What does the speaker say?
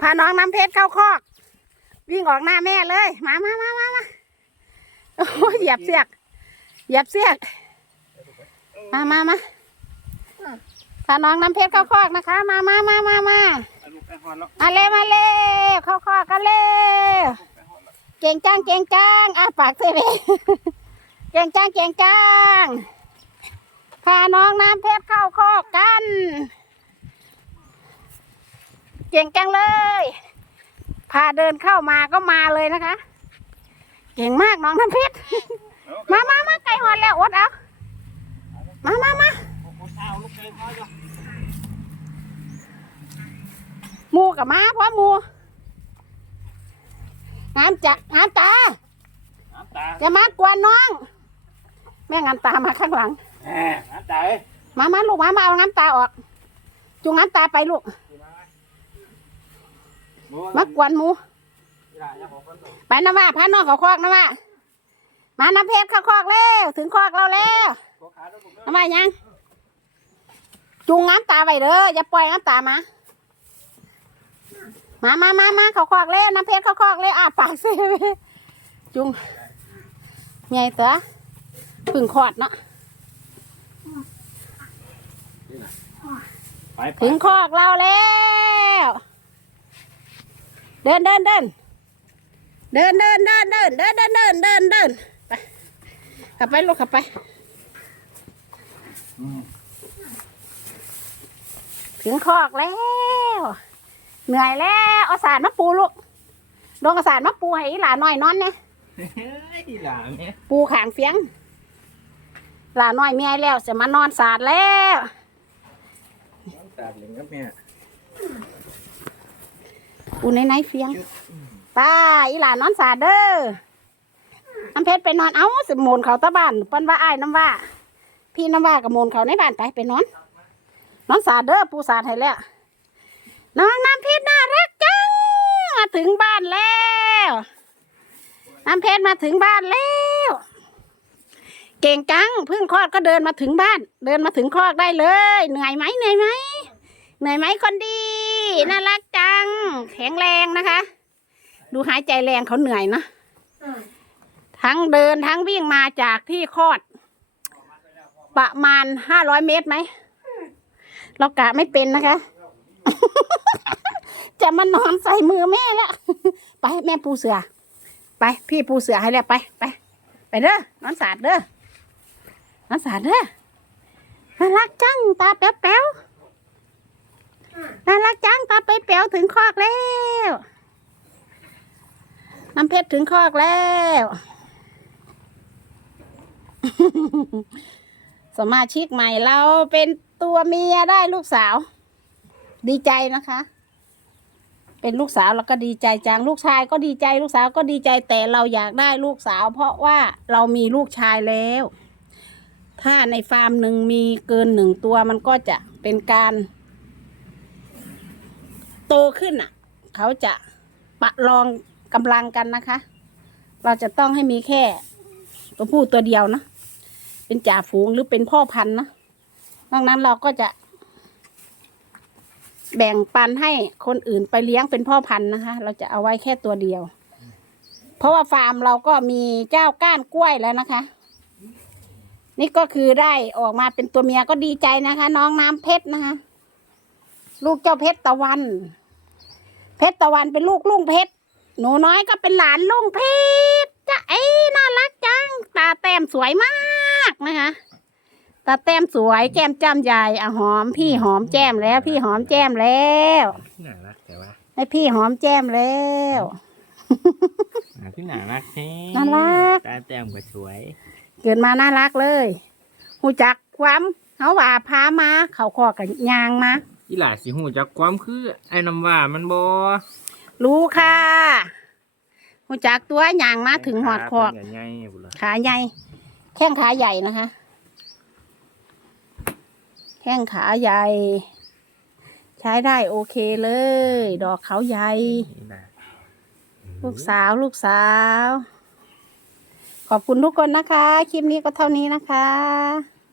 พาน้องน้ำเพชรเข้าคอก วิ่งออกหน้าแม่เลย มามามามามาโอ้ยเหยียบเสียกเหยียบเสียก มามามาพาน้องน้ำเพชรเข้าคอกนะคะ มามามามามาเอาลูกไปหอนแล้วมาเร็วมาเร็วเข้าคอกกันเร็วเก่งจ้างเก่งจ้างอะปากเซเว่เก่งจ้างเก่งจ้างพาน้องน้ำเพชรเข้าคอกกัน เก่งจังเลย พาเดินเข้ามาก็มาเลยนะคะ เก่งมากน้องน้ำเพชรมามามาไก่หอนแล้วอดเอามามามาเอาลูกไปหอนแล้วหมูกับมาพร้อมหมูงามจะงามตาน้ำตาจะมากวนน้อง แม่งามตามาข้างหลังแหมน้ำตาเอ้ยมามาลูกมามาเอางามตาออก จุงงามตาไปลูก มากวนหมูไปนะว่าพาน้องเขาคอกนะว่ามาน้ำเพชรเข้าคอกแล้วถึงคอกเราแล้วนะว่ายังจุงน้ำตาไปเด้ออย่าปล่อยน้ำตามามามามามาเขาคอกแล้วน้ำเพชรเข้าคอกแล้วอะปากเซเวจุงไงเต๋อพึ่งคลอดเนาะไปถึงคอกเราแล้ว เดินเดินเดินเดินเดินเดินเดินเดินเดินเดินเดินเดินไปขับไปลูกขับไปถึงคอกแล้ว เหนื่อยแล้วเอาสารมาปูลูกดงเอาสารมาปูให้อีหลานหน่อยนอนเนี่ยเฮ้ยหลานเนี่ยปูขางเฟียง หลานหน่อยเมียแล้วจะมานอนสาดแล้วน้ำตาเหลืองครับแม่ ปูในไหนเฟียงตาอีหลานนอนสาเด้อน้ำเพชรไปนอนเอ้าสิโมนเขาตะบ้านปิ้นว่าอ้ายน้ำว่า พี่น้ำว่ากับโมนเขาในบ้านไปไปนอน นอนสาเด้อปูสาให้แล้วน้องน้ำเพชรน่ารักจังมาถึงบ้านแล้วน้ำเพชรมาถึงบ้านแล้ว เก่งจังพิ่งคลอดก็เดินมาถึงบ้าน เดินมาถึงคลอดได้เลย เหนื่อยไหมเหนื่อยไหมเหนื่อยไหมคนดี น่ารักจัง แข็งแรงนะคะ ดูหายใจแรงเขาเหนื่อยนะทั้งเดินทั้งวิ่งมาจากที่คลอด ประมาณห้าร้อยเมตรไหม เรากะไม่เป็นนะคะ จะมานอนใส่มือแม่แล้วไปแม่ปูเสือ ไป พี่ปูเสือให้แล้วไปไปไปเด้อนอนสาดเด้อนอนสาดเด้อน่ารักจังตาแป๊วแป๊ว น่ารักจังตาไปแป๊วถึงคอกแล้วน้ำเพชรถึงคอกแล้ว สมาชิกใหม่เราเป็นตัวเมียได้ลูกสาว ดีใจนะคะ เป็นลูกสาวเราก็ดีใจจังลูกชายก็ดีใจลูกสาวก็ดีใจแต่เราอยากได้ลูกสาว เพราะว่าเรามีลูกชายแล้ว ถ้าในฟาร์มหนึ่งมีเกินหนึ่งตัวมันก็จะเป็นการ โตขึ้นอะ เขาจะปะลองกำลังกันนะคะ เราจะต้องให้มีแค่ตัวผู้ตัวเดียวนะเป็นจ่าฝูงหรือเป็นพ่อพันธุ์นะดังนั้นเราก็จะ แบ่งปันให้คนอื่นไปเลี้ยงเป็นพ่อพันธุ์นะคะ เราจะเอาไว้แค่ตัวเดียว เพราะว่าฟาร์มเราก็มีเจ้าก้านกล้วยแล้วนะคะ นี่ก็คือได้ออกมาเป็นตัวเมียก็ดีใจนะคะ น้องน้ำเพชรนะคะ ลูกเจ้าเพชรตะวัน เพชรตะวันเป็นลูกลุงเพชรหนูน้อยก็เป็นหลานลุงเพชรจ้ะเอ้ยน่ารักจังตาแต้มสวยมากนะคะตาแต้มสวยแก้มจ้ำใหญ่อะหอม พี่หอมแก้มแล้ว พี่หอมแก้มแล้วน่ารักแต่ว่าให้พี่หอมแก้มแล้วพี่น่ารักแท้น่ารักตาแต้มก็สวย เกิดมาน่ารักเลยหูจักความเขาว่าพามา เขาคอกับยางมา อีหลาสิหูจักความคือไอ้น้ำว่ามันบ่รู้ค่ะหูจักตัวยางมาถึงหอดคอกขาเพิ่นก็ใหญ่บุญละขาใหญ่แข้งขาใหญ่นะคะแข้งขาใหญ่ ใช้ได้โอเคเลย ดอกเขาใหญ่ นี่นะลูกสาวลูกสาว ขอบคุณทุกคนนะคะ คลิปนี้ก็เท่านี้นะคะ